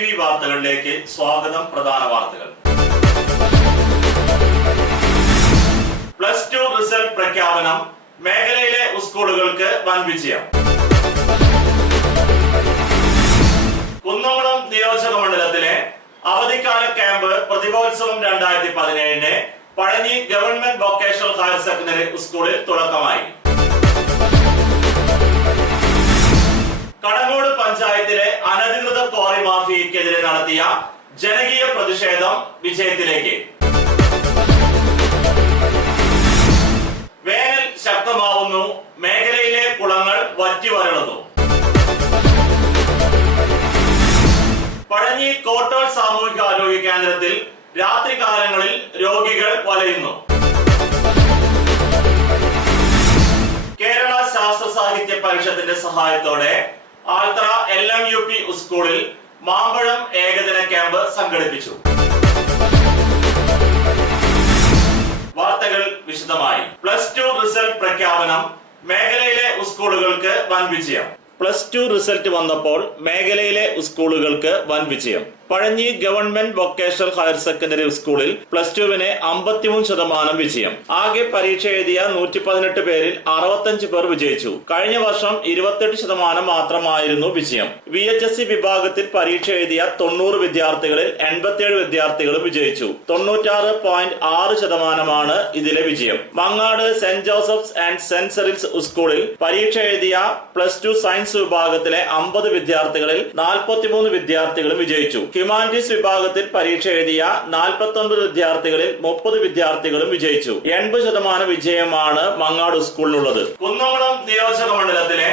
TV വാർത്തകളിലേക്ക് സ്വാഗതം. പ്രധാന വാർത്തകൾ. +2 റിസൾട്ട് പ്രഖ്യാപനം. മേഖലയിലെ സ്കൂളുകൾക്ക് വൻ വിജയം. കുന്നംകുളം നിയോജക മണ്ഡലത്തിലെ അവധിക്കാല ക്യാമ്പ് പ്രതിഭോത്സവം 2017 Pazhanji government vocational higher secondary സ്കൂളിൽ തുടക്കമായി. കടങ്ങോട് പഞ്ചായത്തിലെ അനധികൃത ക്വാറി മാഫിയക്കെതിരെ നടത്തിയ ജനകീയ പ്രതിഷേധം വിജയത്തിലേക്ക്. വേനൽ ശക്തമാവുന്നു. മേഖലയിലെ കുളങ്ങൾ വറ്റിവരളുന്നു. പഴഞ്ഞി കോട്ടോൾ സാമൂഹികാരോഗ്യ കേന്ദ്രത്തിൽ രാത്രികാലങ്ങളിൽ രോഗികൾ വലയുന്നു. കേരള ശാസ്ത്ര സാഹിത്യ പരിഷത്തിന്റെ സഹായത്തോടെ ആൽത്തറ LMUP സ്കൂളിൽ മാമ്പഴം ഏകദിന ക്യാമ്പ് സംഘടിപ്പിച്ചു. വാർത്തകൾ വിശദമായി. +2 റിസൾട്ട് പ്രഖ്യാപനം. മേഖലയിലെ സ്കൂളുകൾക്ക് വൻ വിജയം. +2 റിസൾട്ട് വന്നപ്പോൾ മേഖലയിലെ സ്കൂളുകൾക്ക് വൻ വിജയം. Pazhanji government vocational higher secondary സ്കൂളിൽ +2 53% വിജയം. ആകെ പരീക്ഷ എഴുതിയ 118 പേരിൽ 65 പേർ വിജയിച്ചു. കഴിഞ്ഞ വർഷം 28% മാത്രമായിരുന്നു വിജയം. VHSC വിഭാഗത്തിൽ പരീക്ഷ എഴുതിയ 90 വിദ്യാർത്ഥികളിൽ 87 വിദ്യാർത്ഥികളും വിജയിച്ചു. 96.6% ഇതിലെ വിജയം. Mangad saint Joseph's and saint Cyril's സ്കൂളിൽ പരീക്ഷ എഴുതിയ +2 സയൻസ് വിഭാഗത്തിലെ 50 വിദ്യാർത്ഥികളിൽ 43 വിദ്യാർത്ഥികളും വിജയിച്ചു. ഹ്യൂമാനിറ്റീസ് വിഭാഗത്തിൽ പരീക്ഷ എഴുതിയ 49 വിദ്യാർത്ഥികളിൽ 30 വിദ്യാർത്ഥികളും വിജയിച്ചു. 80% വിജയമാണ് മങ്ങാട് സ്കൂളിനുള്ളത്. കുന്നംകുളം നിയോജക മണ്ഡലത്തിലെ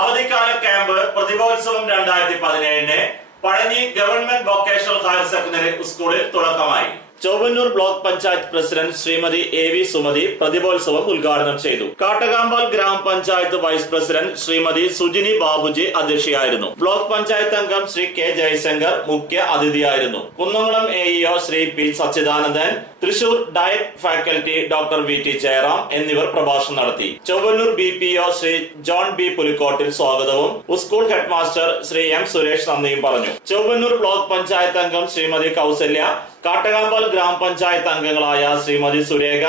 അവധിക്കാല ക്യാമ്പ് പ്രതിഭോത്സവം 2017 Pazhanji government vocational higher secondary സ്കൂളിൽ തുടക്കമായി. Chowwannur block panchayat president Shrimati AV Sumathi പ്രതിഭോത്സവം ഉദ്ഘാടനം ചെയ്തു. കാട്ടകാമ്പാൽ ഗ്രാമപഞ്ചായത്ത് വൈസ് പ്രസിഡന്റ് ശ്രീമതി സുജിനി ബാബുജി അധ്യക്ഷയായിരുന്നു. ബ്ലോക്ക് പഞ്ചായത്ത് അംഗം ശ്രീ K ജയശങ്കർ മുഖ്യ അതിഥിയായിരുന്നു. Kunnamkulam AEO Shri P Sachidanandan, Thrissur diet faculty doctor VT Jayaram എന്നിവർ പ്രഭാഷണം നടത്തി. Chowwannur BPO Shri John B Pulikkottil സ്വാഗതവും school head master Shri M Suresh നന്ദിയും പറഞ്ഞു. ചൊവ്വന്നൂർ ബ്ലോക്ക് പഞ്ചായത്ത് അംഗം ശ്രീമതി കൗസല്യ, കാട്ടകാമ്പാൽ ഗ്രാമപഞ്ചായത്ത് അംഗങ്ങളായ Shrimati Surekha,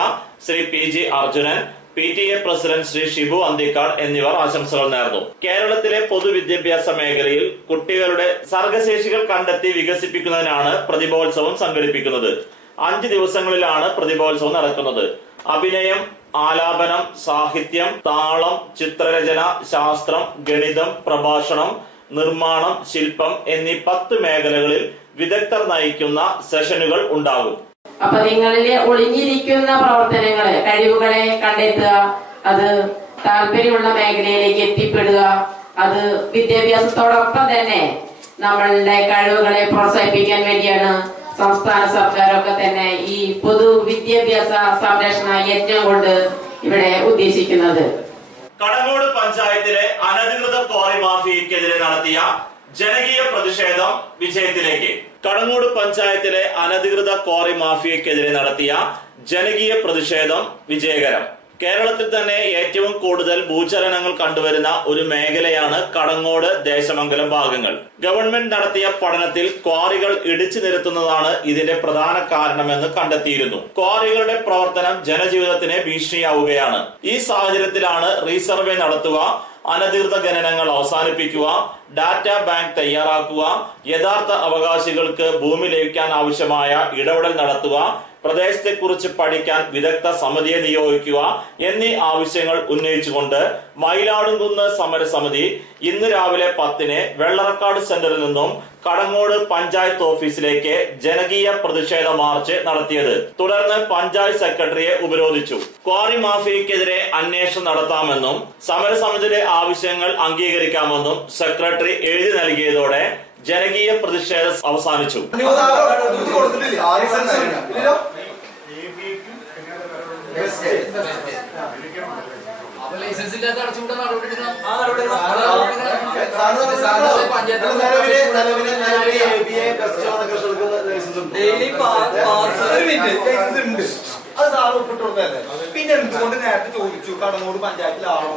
Shri PG Arjunan, PTA president Shri Shibu Anthikad എന്നിവർ ആശംസകൾ നേർന്നു. കേരളത്തിലെ പൊതുവിദ്യാഭ്യാസ മേഖലയിൽ കുട്ടികളുടെ സർഗശേഷികൾ കണ്ടെത്തി വികസിപ്പിക്കുന്നതിനാണ് പ്രതിഭോത്സവം സംഘടിപ്പിക്കുന്നത്. 5 ദിവസങ്ങളിലാണ് പ്രതിഭോത്സവം നടക്കുന്നത്. അഭിനയം, ആലാപനം, സാഹിത്യം, താളം, ചിത്രരചന, ശാസ്ത്രം, ഗണിതം, പ്രഭാഷണം, നിർമ്മാണം, ശില്പം എന്നീ 10 മേഖലകളിൽ വിദഗ്ധർ നയിക്കുന്ന സെഷനുകൾ ഉണ്ടാകും. അപ്പൊ നിങ്ങളിലെ ഒളിഞ്ഞിരിക്കുന്ന പ്രവർത്തനങ്ങളെ, കഴിവുകളെ കണ്ടെത്തുക, അത് താല്പര്യമുള്ള മേഖലയിലേക്ക് എത്തിപ്പെടുക, അത് വിദ്യാഭ്യാസത്തോടൊപ്പം തന്നെ നമ്മളുടെ കഴിവുകളെ പ്രോത്സാഹിപ്പിക്കാൻ വേണ്ടിയാണ് സംസ്ഥാന സർക്കാരൊക്കെ തന്നെ ഈ പൊതു വിദ്യാഭ്യാസ സംരക്ഷണ യജ്ഞം കൊണ്ട് ഇവിടെ ഉദ്ദേശിക്കുന്നത്. കടങ്ങോട് പഞ്ചായത്തിലെ അനധികൃത ക്വാറി മാഫിയക്കെതിരെ നടത്തിയ ജനകീയ പ്രതിഷേധം വിജയത്തിലേക്ക്. കടങ്ങോട് പഞ്ചായത്തിലെ അനധികൃത ക്വാറി മാഫിയക്കെതിരെ നടത്തിയ ജനകീയ പ്രതിഷേധം വിജയകരം. കേരളത്തിൽ തന്നെ ഏറ്റവും കൂടുതൽ ഭൂചലനങ്ങൾ കണ്ടുവരുന്ന ഒരു മേഖലയാണ് കടങ്ങോട് ദേശമംഗലം ഭാഗങ്ങൾ. ഗവൺമെന്റ് നടത്തിയ പഠനത്തിൽ ക്വാറികൾ ഇടിച്ചു നിരത്തുന്നതാണ് ഇതിന്റെ പ്രധാന കാരണമെന്ന് കണ്ടെത്തിയിരുന്നു. ക്വാറികളുടെ പ്രവർത്തനം ജനജീവിതത്തിന് ഭീഷണിയാവുകയാണ്. ഈ സാഹചര്യത്തിലാണ് റീസർവേ നടത്തുക, അനധികൃത ഖനനങ്ങൾ അവസാനിപ്പിക്കുക, ഡാറ്റാ ബാങ്ക് തയ്യാറാക്കുക, യഥാർത്ഥ അവകാശികൾക്ക് ഭൂമി ലഭിക്കാൻ ആവശ്യമായ ഇടപെടൽ നടത്തുക, പ്രദേശത്തെക്കുറിച്ച് പഠിക്കാൻ വിദഗ്ധ സമിതിയെ നിയോഗിക്കുക എന്നീ ആവശ്യങ്ങൾ ഉന്നയിച്ചുകൊണ്ട് മയിലാടുംകുന്ന് സമരസമിതി ഇന്ന് രാവിലെ 10 വെള്ളറക്കാട് സെന്ററിൽ നിന്നും കടങ്ങോട് പഞ്ചായത്ത് ഓഫീസിലേക്ക് ജനകീയ പ്രതിഷേധ മാർച്ച് നടത്തിയത്. തുടർന്ന് പഞ്ചായത്ത് സെക്രട്ടറിയെ ഉപരോധിച്ചു. ക്വാറി മാഫിയക്കെതിരെ അന്വേഷണം നടത്താമെന്നും സമരസമിതിയുടെ ആവശ്യങ്ങൾ അംഗീകരിക്കാമെന്നും സെക്രട്ടറി എഴുതി നൽകിയതോടെ ജനകീയ പ്രതിഷേധം അവസാനിച്ചു. പിന്നെ എന്തുകൊണ്ട് നേരത്തെ ചോദിച്ചു കടങ്ങോട് പഞ്ചായത്തിലാണോ?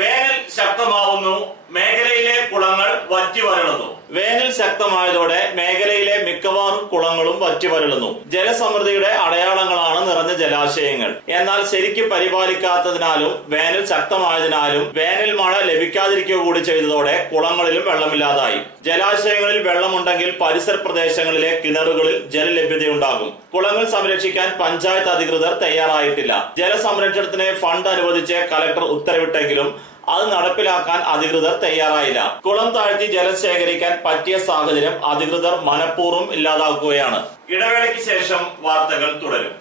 വേനൽ ശക്തമാവുന്നു. മേഖലയിലെ കുളങ്ങൾ വറ്റി വറ്റിവരളുന്നു. വേനൽ ശക്തമായതോടെ മേഖലയിലെ മിക്കവാറും കുളങ്ങളും വറ്റിവരളുന്നു. ജലസമൃദ്ധിയുടെ അടയാളങ്ങളാണ് നിറഞ്ഞ ജലാശയങ്ങൾ. എന്നാൽ ശരിക്കും പരിപാലിക്കാത്തതിനാലും വേനൽ ശക്തമായതിനാലും വേനൽ മഴ ലഭിക്കാതിരിക്കുക കൂടി ചെയ്തതോടെ കുളങ്ങളിലും വെള്ളമില്ലാതായി. ജലാശയങ്ങളിൽ വെള്ളമുണ്ടെങ്കിൽ പരിസര പ്രദേശങ്ങളിലെ കിണറുകളിൽ ജലലഭ്യതയുണ്ടാകും. കുളങ്ങൾ സംരക്ഷിക്കാൻ പഞ്ചായത്ത് അധികൃതർ തയ്യാറായിട്ടില്ല. ജലസംരക്ഷണത്തിന് ഫണ്ട് അനുവദിച്ച് കലക്ടർ ഉത്തരവിട്ടെങ്കിലും അത് നടപ്പിലാക്കാൻ അധികൃതർ തയ്യാറായില്ല. കുളം താഴ്ത്തി ജലം ശേഖരിക്കാൻ പറ്റിയ സാഹചര്യം അധികൃതർ മനഃപൂർവ്വം ഇല്ലാതാക്കുകയാണ്. ഇടവേളയ്ക്ക് ശേഷം വാർത്തകൾ തുടരും.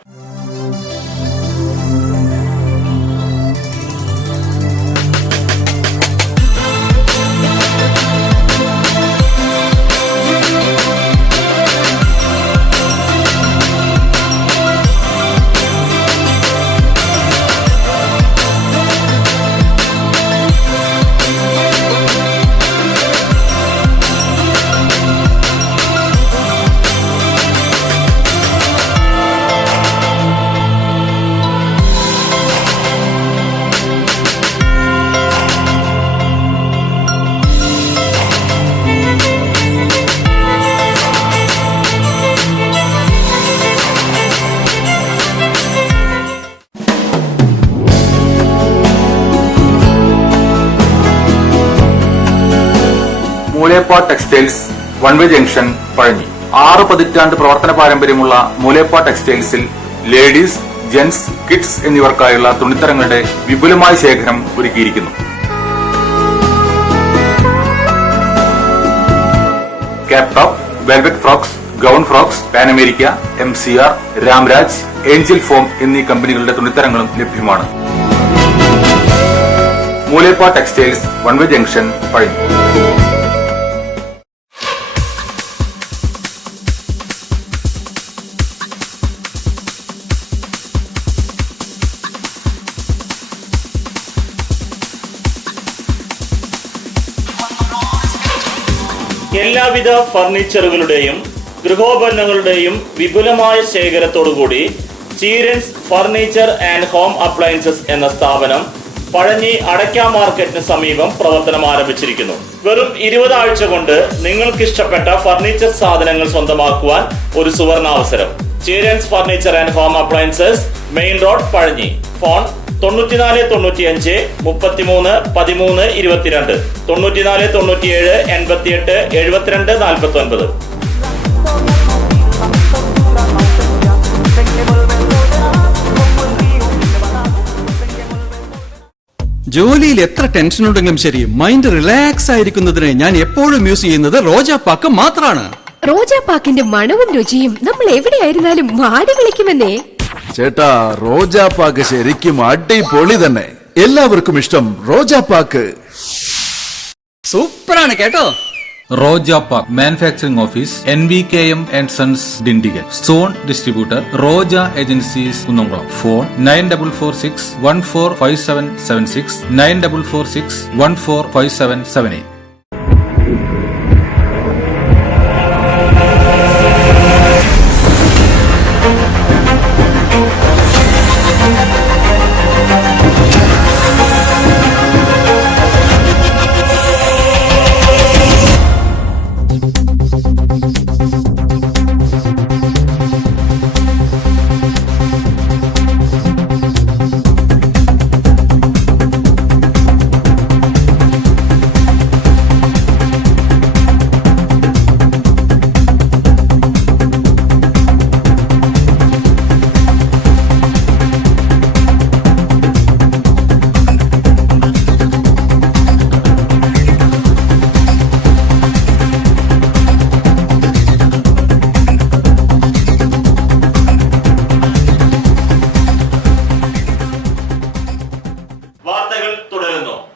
Moolepa textiles one way junction Pazhanji. 6 പതിറ്റാണ്ട് പ്രവർത്തന പാരമ്പര്യമുള്ള മൂലേപ്പ ടെക്സ്റ്റൈൽസിൽ ലേഡീസ്, ജെന്റ്സ്, കിഡ്സ് എന്നിവർക്കായുള്ള തുണിത്തരങ്ങളുടെ വിപുലമായ ശേഖരം ഒരുക്കിയിരിക്കുന്നു. Cap top, velvet frocks, gown frocks, Pan America, MCR, Ramraj, angel form എന്നീ കമ്പനികളുടെ തുണിത്തരങ്ങളും ലഭ്യമാണ്. Moolepa textiles one way junction Pazhanji. എല്ലാവിധ ഫർണിച്ചറുകളുടെയും ഗൃഹോപകരണങ്ങളുടെയും വിപുലമായ ശേഖരത്തോടുകൂടി Cheerans furniture and home appliances എന്ന സ്ഥാപനം പഴഞ്ഞി അടയ്ക്ക മാർക്കറ്റിന് സമീപം പ്രവർത്തനം ആരംഭിച്ചിരിക്കുന്നു. വെറും 20 ആഴ്ച കൊണ്ട് നിങ്ങൾക്ക് ഇഷ്ടപ്പെട്ട ഫർണിച്ചർ സാധനങ്ങൾ സ്വന്തമാക്കുവാൻ ഒരു സുവർണാവസരം. Cheerans furniture and home appliances, main road, Pazhanji. Phone 94 95 33 13 22, 94 97 88 72 49. ജോലിയിൽ എത്ര ടെൻഷൻ ഉണ്ടെങ്കിലും ശരി, മൈൻഡ് റിലാക്സ് ആയിരിക്കുന്നതിന് ഞാൻ എപ്പോഴും യൂസ് ചെയ്യുന്നത് റോജാപ്പാക്ക് മാത്രമാണ്. റോജാപ്പാക്കിന്റെ മണവും രുചിയും നമ്മൾ എവിടെയായിരുന്നാലും വാടി വിളിക്കുമെന്നേ. ചേട്ടാ, റോജാപ്പാക്ക് ശരിക്കും അടിപൊളി തന്നെ. എല്ലാവർക്കും ഇഷ്ടം റോജാപ്പാക്ക്. സൂപ്പറാണ് കേട്ടോ. Roja Park Manufacturing Office, NVKM and Sons, Dindigul. Zone Distributor, Roja Agencies, Kunnamkulam. Phone 9446 145776, 9446 145778.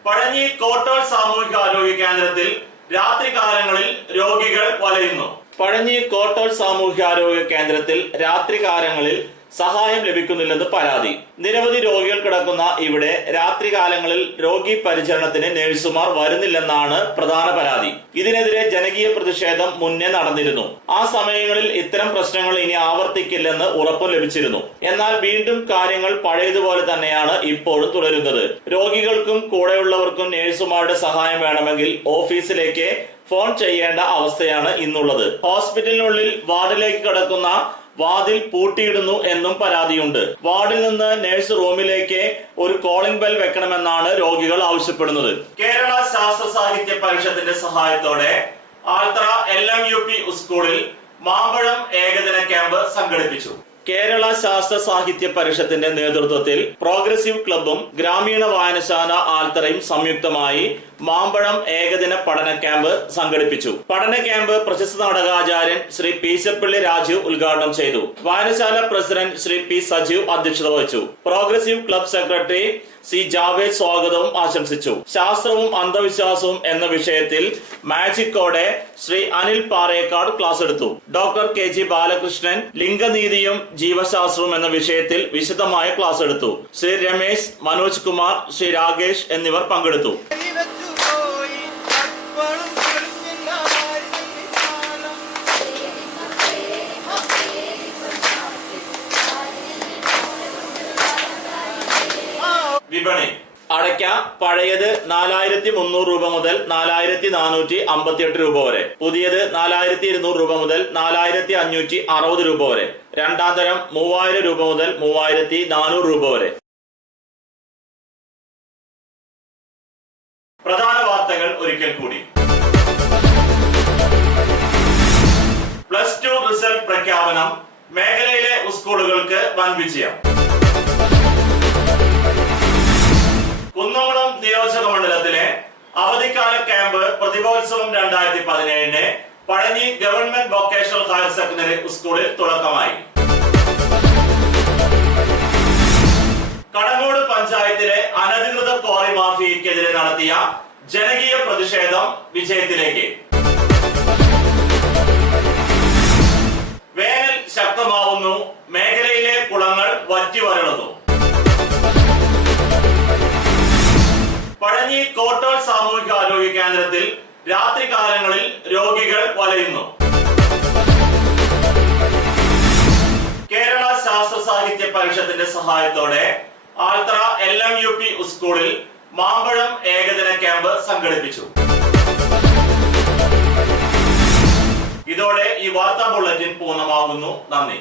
Pazhanji Kottol സാമൂഹികാരോഗ്യ കേന്ദ്രത്തിൽ രാത്രികാലങ്ങളിൽ രോഗികൾ വലയുന്നു. പഴഞ്ഞി കോട്ടോൾ സാമൂഹികാരോഗ്യ കേന്ദ്രത്തിൽ രാത്രികാലങ്ങളിൽ സഹായം ലഭിക്കുന്നില്ലെന്ന് പരാതി. നിരവധി രോഗികൾ കിടക്കുന്ന ഇവിടെ രാത്രികാലങ്ങളിൽ രോഗി പരിചരണത്തിന് നഴ്സുമാർ വരുന്നില്ലെന്നാണ് പ്രധാന പരാതി. ഇതിനെതിരെ ജനകീയ പ്രതിഷേധം മുന്നേ നടന്നിരുന്നു. ആ സമയങ്ങളിൽ ഇത്തരം പ്രശ്നങ്ങൾ ഇനി ആവർത്തിക്കില്ലെന്ന് ഉറപ്പും ലഭിച്ചിരുന്നു. എന്നാൽ വീണ്ടും കാര്യങ്ങൾ പഴയതുപോലെ തന്നെയാണ് ഇപ്പോഴും തുടരുന്നത്. രോഗികൾക്കും കൂടെയുള്ളവർക്കും നഴ്സുമാരുടെ സഹായം വേണമെങ്കിൽ ഓഫീസിലേക്ക് ഫോൺ ചെയ്യേണ്ട അവസ്ഥയാണ് ഇന്നുള്ളത്. ഹോസ്പിറ്റലിനുള്ളിൽ വാർഡിലേക്ക് കടക്കുന്ന വാതിൽ പൂട്ടിയിടുന്നു എന്നും പരാതിയുണ്ട്. വാർഡിൽ നിന്ന് നഴ്സ് റൂമിലേക്ക് ഒരു കോളിംഗ് ബെൽ വെക്കണമെന്നാണ് രോഗികൾ ആവശ്യപ്പെടുന്നത്. കേരള ശാസ്ത്ര സാഹിത്യ പരിഷത്തിന്റെ സഹായത്തോടെ ആൽത്തറ LMUP സ്കൂളിൽ മാമ്പഴം ഏകദിന ക്യാമ്പ് സംഘടിപ്പിച്ചു. കേരള ശാസ്ത്ര സാഹിത്യ പരിഷത്തിന്റെ നേതൃത്വത്തിൽ പ്രോഗ്രസീവ് ക്ലബും ഗ്രാമീണ വായനശാല ആൽത്തറയും സംയുക്തമായി മാമ്പഴം ഏകദിന പഠന ക്യാമ്പ് സംഘടിപ്പിച്ചു. പഠന ക്യാമ്പ് പ്രശസ്ത നാടകാചാര്യൻ ശ്രീ പീശപ്പള്ളി രാജീവ് ഉദ്ഘാടനം ചെയ്തു. വായനശാല പ്രസിഡന്റ് ശ്രീ P. സജീവ് അധ്യക്ഷത വഹിച്ചു. Progressive club secretary C. Javed സ്വാഗതവും ആശംസിച്ചു. ശാസ്ത്രവും അന്ധവിശ്വാസവും എന്ന വിഷയത്തിൽ മാജിക്കോടെ ശ്രീ അനിൽ പാറേക്കാട് ക്ലാസ് എടുത്തു. ഡോക്ടർ KG ബാലകൃഷ്ണൻ ലിംഗനീതിയും ജീവശാസ്ത്രവും എന്ന വിഷയത്തിൽ വിശദമായ ക്ലാസ് എടുത്തു. ശ്രീ രമേശ്, മനോജ് കുമാർ, ശ്രീ രാകേഷ് എന്നിവർ പങ്കെടുത്തു. വിപണി. അടയ്ക്ക പഴയത് 4300 രൂപ മുതൽ 4458 രൂപ വരെ, പുതിയത് 4200 രൂപ മുതൽ 4560 രൂപ വരെ, രണ്ടാം തരം 3000 രൂപ മുതൽ 3400 രൂപ വരെ. പ്രധാന വാർത്തകൾ ഒരിക്കൽ കൂടി. +2 റിസൾട്ട് പ്രഖ്യാപനം. മേഖലയിലെ സ്കൂളുകൾക്ക് വൻ വിജയം. കുന്നംകുളം നിയോജക മണ്ഡലത്തിലെ അവധിക്കാല ക്യാമ്പ് പ്രതിഭോത്സവം 2017 Pazhanji government vocational higher secondary സ്കൂളിൽ തുടക്കമായി. കടങ്ങോട് പഞ്ചായത്തിലെ അനധികൃത ക്വാറി മാഫിയക്കെതിരെ നടത്തിയ ജനകീയ പ്രതിഷേധം വിജയത്തിലേക്ക്. വേനൽ ശക്തമാവുന്നു. മേഖലയിലെ കുളങ്ങൾ വറ്റി വരളുന്നു. പഴഞ്ഞി കോട്ടോൾ സാമൂഹിക ആരോഗ്യ കേന്ദ്രത്തിൽ രാത്രികാലങ്ങളിൽ രോഗികൾ വലയുന്നു. കേരള ശാസ്ത്ര സാഹിത്യ പരിഷത്തിന്റെ സഹായത്തോടെ ആൽത്തറ LMUP സ്കൂളിൽ മാമ്പഴം ഏകദിന ക്യാമ്പ് സംഘടിപ്പിച്ചു. ഇതോടെ ഈ വാർത്താ ബുള്ളറ്റിൻ പൂർണ്ണമാകുന്നു. നന്ദി.